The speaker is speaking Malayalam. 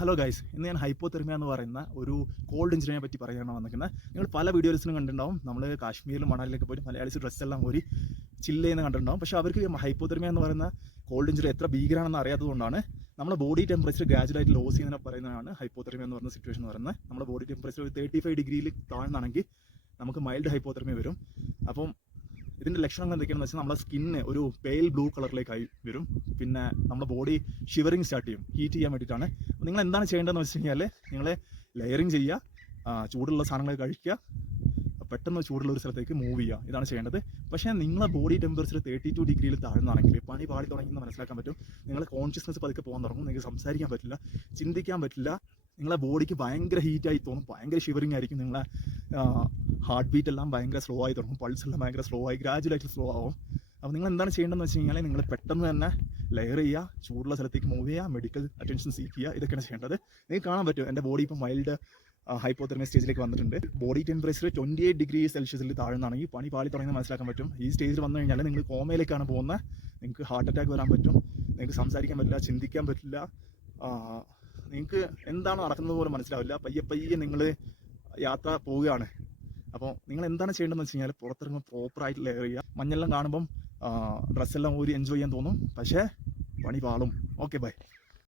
ഹലോ ഗൈസ്, ഇന്ന് ഞാൻ ഹൈപ്പോതെർമിയ എന്ന് പറയുന്ന ഒരു കോൾഡ് ഇഞ്ചുറിനെ പറ്റി പറയാനാണ് വന്നിരിക്കുന്നത്. നിങ്ങൾ പല വീഡിയോസിലും കണ്ടിട്ടുണ്ടാവും. നമ്മൾ കാശ്മീരിലും മണാലിലൊക്കെ പോയിട്ട് മലയാളീസ് ഡ്രസ്സെല്ലാം ഒരു ചില്ല് ചെയ്യുന്ന കണ്ടിട്ടുണ്ടാവും. പക്ഷേ അവർക്ക് ഹൈപ്പോതെർമിയ എന്ന് പറയുന്ന കോൾഡ് ഇഞ്ചുറി എത്ര ഭീകരമാണെന്ന് അറിയാത്തതുകൊണ്ടാണ് നമ്മുടെ ബോഡി ടെമ്പറേച്ചർ ഗ്രാജുവലായിട്ട് ലോസ് ചെയ്യുന്നതിനെ പറയുന്നതാണ് ഹൈപ്പോതെർമിയ എന്ന് പറയുന്ന സിറ്റുവേഷൻ എന്ന് പറയുന്നത്. നമ്മുടെ ബോഡി ടെമ്പറേച്ചർ ഒരു 35 ഡിഗ്രിയിൽ താഴ്ന്നാണെങ്കിൽ നമുക്ക് മൈൽഡ് ഹൈപ്പോതെർമിയ വരും. അപ്പം ഇതിൻ്റെ ലക്ഷണങ്ങൾ എന്തൊക്കെയാണെന്ന് വെച്ചാൽ നമ്മുടെ സ്കിന്ന് ഒരു പെയിൽ ബ്ലൂ കളറിലേക്കായി വരും. പിന്നെ നമ്മുടെ ബോഡി ഷിവറിങ് സ്റ്റാർട്ട് ചെയ്യും. ഹീറ്റ് ചെയ്യാൻ വേണ്ടിയിട്ടാണ്. നിങ്ങൾ എന്താണ് ചെയ്യേണ്ടതെന്ന് വെച്ച് കഴിഞ്ഞാൽ നിങ്ങൾ ലെയറിങ് ചെയ്യുക, ചൂടുള്ള സാധനങ്ങൾ കഴിക്കുക, പെട്ടെന്ന് ചൂടുള്ള ഒരു സ്ഥലത്തേക്ക് മൂവ് ചെയ്യുക. ഇതാണ് ചെയ്യേണ്ടത്. പക്ഷേ നിങ്ങളെ ബോഡി ടെമ്പറേച്ചർ 32 ഡിഗ്രിയിൽ താഴ്ന്നാണെങ്കിൽ പണി പാടി തുടങ്ങിയെന്ന് മനസ്സിലാക്കാൻ പറ്റും. നിങ്ങളുടെ കോൺഷ്യസ്നസ് പതുക്കെ പോകാൻ തുടങ്ങും. നിങ്ങൾക്ക് സംസാരിക്കാൻ പറ്റില്ല, ചിന്തിക്കാൻ പറ്റില്ല. നിങ്ങളെ ബോഡിക്ക് ഭയങ്കര ഹീറ്റായി തോന്നും, ഭയങ്കര ഷിവറിങ് ആയിരിക്കും. നിങ്ങളെ ഹാർട്ട് ബീറ്റ് എല്ലാം ഭയങ്കര സ്ലോ ആയി തുടങ്ങും, പൾസ് എല്ലാം ഭയങ്കര സ്ലോ ആയി ഗ്രാജുവലായിട്ട് സ്ലോ ആവും. അപ്പോൾ നിങ്ങൾ എന്താണ് ചെയ്യേണ്ടതെന്ന് വെച്ച് കഴിഞ്ഞാൽ നിങ്ങൾ പെട്ടെന്ന് തന്നെ ലെയർ ചെയ്യുക, ചൂടുള്ള സ്ഥലത്തേക്ക് മൂവ് ചെയ്യുക, മെഡിക്കൽ അറ്റൻഷൻ സീക്ക് ചെയ്യുക. ഇതൊക്കെയാണ് ചെയ്യേണ്ടത്. നിങ്ങൾക്ക് കാണാൻ പറ്റും എൻ്റെ ബോഡി ഇപ്പോൾ മൈൽഡ് ഹൈപ്പോതെർമിയ സ്റ്റേജിലേക്ക് വന്നിട്ടുണ്ട്. ബോഡി ടെമ്പറേച്ചർ 28 ഡിഗ്രി സെൽഷ്യസിൽ താഴ്ന്നാണെങ്കിൽ പണി പാടി തുടങ്ങി മനസ്സിലാക്കാൻ പറ്റും. ഈ സ്റ്റേജിൽ വന്നു കഴിഞ്ഞാൽ നിങ്ങൾ കോമയിലേക്കാണ് പോകുന്നത്. നിങ്ങൾക്ക് ഹാർട്ട് അറ്റാക്ക് വരാൻ പറ്റും, നിങ്ങൾക്ക് സംസാരിക്കാൻ പറ്റില്ല, ചിന്തിക്കാൻ പറ്റില്ല, നിങ്ങൾക്ക് എന്താണ് നടക്കുന്നത് പോലും മനസ്സിലാവില്ല. പയ്യെ പയ്യെ നിങ്ങൾ യാത്ര പോവുകയാണ്. അപ്പോൾ നിങ്ങൾ എന്താണ് ചെയ്യേണ്ടതെന്ന് വെച്ച് കഴിഞ്ഞാൽ പുറത്തിറങ്ങുമ്പോൾ പ്രോപ്പറായിട്ട് ലെയർ ചെയ്യുക. മഞ്ഞെല്ലാം കാണുമ്പം ഡ്രസ്സെല്ലാം ഊരി എൻജോയ് ചെയ്യാൻ തോന്നും, പക്ഷേ പണി പാളും. Okay, by.